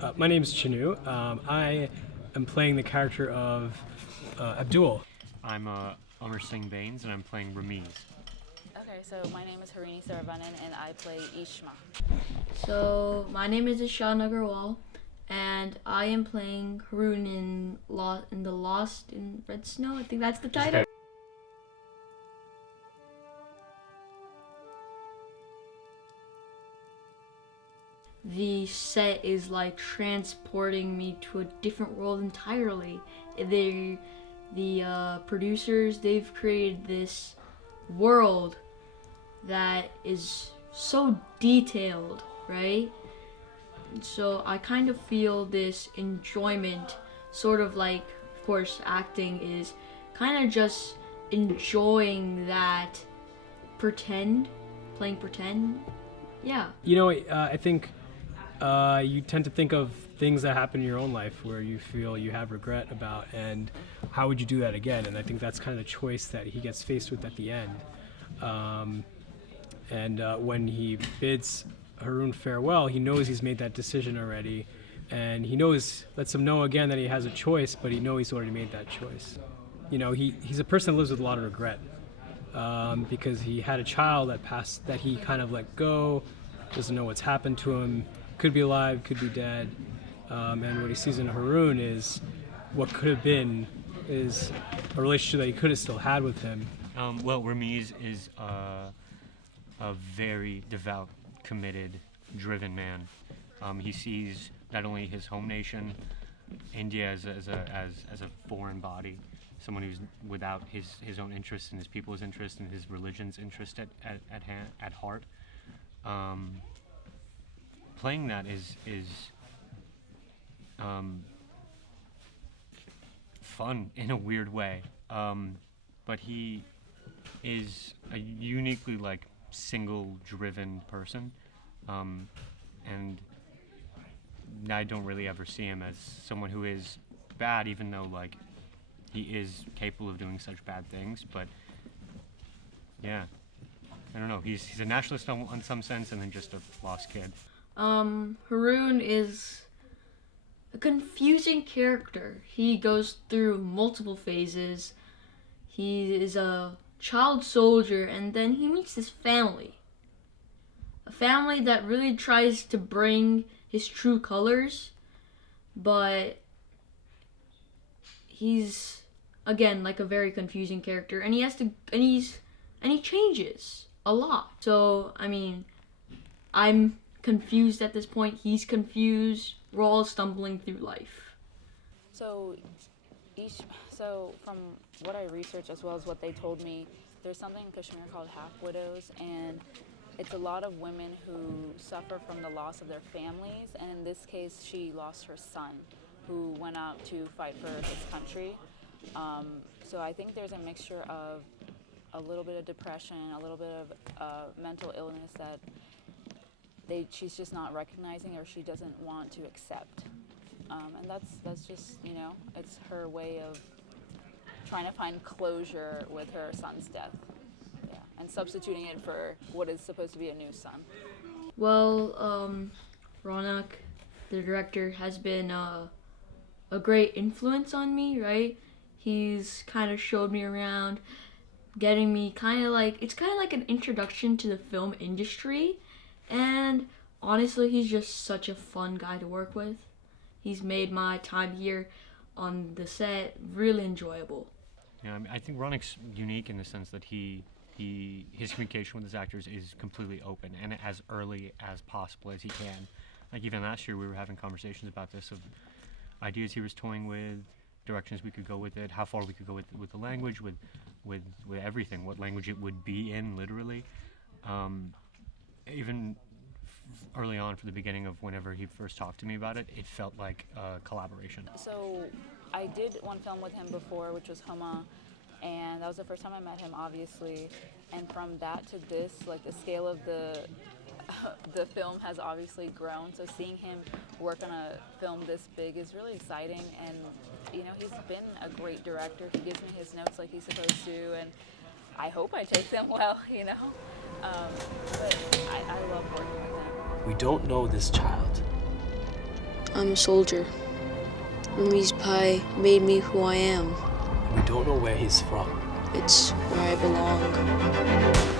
My name is Chinu. I am playing the character of Abdul. I'm Amar Singh Bains, and I'm playing Ramiz. Okay, so my name is Harini Saravanan and I play Ishma. So my name is Ishan Agarwal, and I am playing Haroon in the Lost in Red Snow. I think that's the title. The set is like transporting me to a different world entirely. The producers, they've created this world that is so detailed, right? So I kind of feel this enjoyment, sort of like, of course, acting is kind of just enjoying that playing pretend. Yeah. I think you tend to think of things that happen in your own life where you feel you have regret about, and how would you do that again? And I think that's kind of the choice that he gets faced with at the end. When he bids Haroon farewell, he knows he's made that decision already, and he lets him know again that he has a choice, but he knows he's already made that choice. He's a person that lives with a lot of regret, because he had a child that passed, that he kind of let go, doesn't know what's happened to him, could be alive, could be dead, and what he sees in Haroon is what could have been, is a relationship that he could have still had with him. Ramiz is a very devout, committed, driven man. He sees not only his home nation, India, as a foreign body, someone who's without his own interests and his people's interest and his religion's interest at heart. Playing that is fun in a weird way, but he is a uniquely single-driven person, and I don't really ever see him as someone who is bad, even though he is capable of doing such bad things. But yeah, I don't know. He's a nationalist in some sense, and then just a lost kid. Haroon is a confusing character. He goes through multiple phases. He is a child soldier, and then he meets this family. A family that really tries to bring his true colors, but he's again like a very confusing character, and he changes a lot. So I'm confused at this point. He's confused. We're all stumbling through life. So from what I researched as well as what they told me, there's something in Kashmir called half widows, and it's a lot of women who suffer from the loss of their families, and in this case she lost her son who went out to fight for his country. So I think there's a mixture of a little bit of depression, a little bit of mental illness that she's just not recognizing, or she doesn't want to accept. And that's just, it's her way of trying to find closure with her son's death. Yeah, and substituting it for what is supposed to be a new son. Well, Ronak, the director, has been a great influence on me, right? He's kind of showed me around, getting me it's kind of like an introduction to the film industry. And honestly, he's just such a fun guy to work with. He's made my time here on the set really enjoyable. Yeah, I think Ronek's unique in the sense that his communication with his actors is completely open, and as early as possible as he can. Like even last year, we were having conversations about this, of ideas he was toying with, directions we could go with it, how far we could go with the language, with everything, what language it would be in, literally. Even early on, for the beginning of whenever he first talked to me about it, it felt like a collaboration. So I did one film with him before, which was Huma, and that was the first time I met him, obviously. And from that to this, the scale of the film has obviously grown. So seeing him work on a film this big is really exciting. And he's been a great director. He gives me his notes like he's supposed to, and I hope I take them well. But I love working with him. We don't know this child. I'm a soldier. Rumi's pie made me who I am. We don't know where he's from. It's where I belong.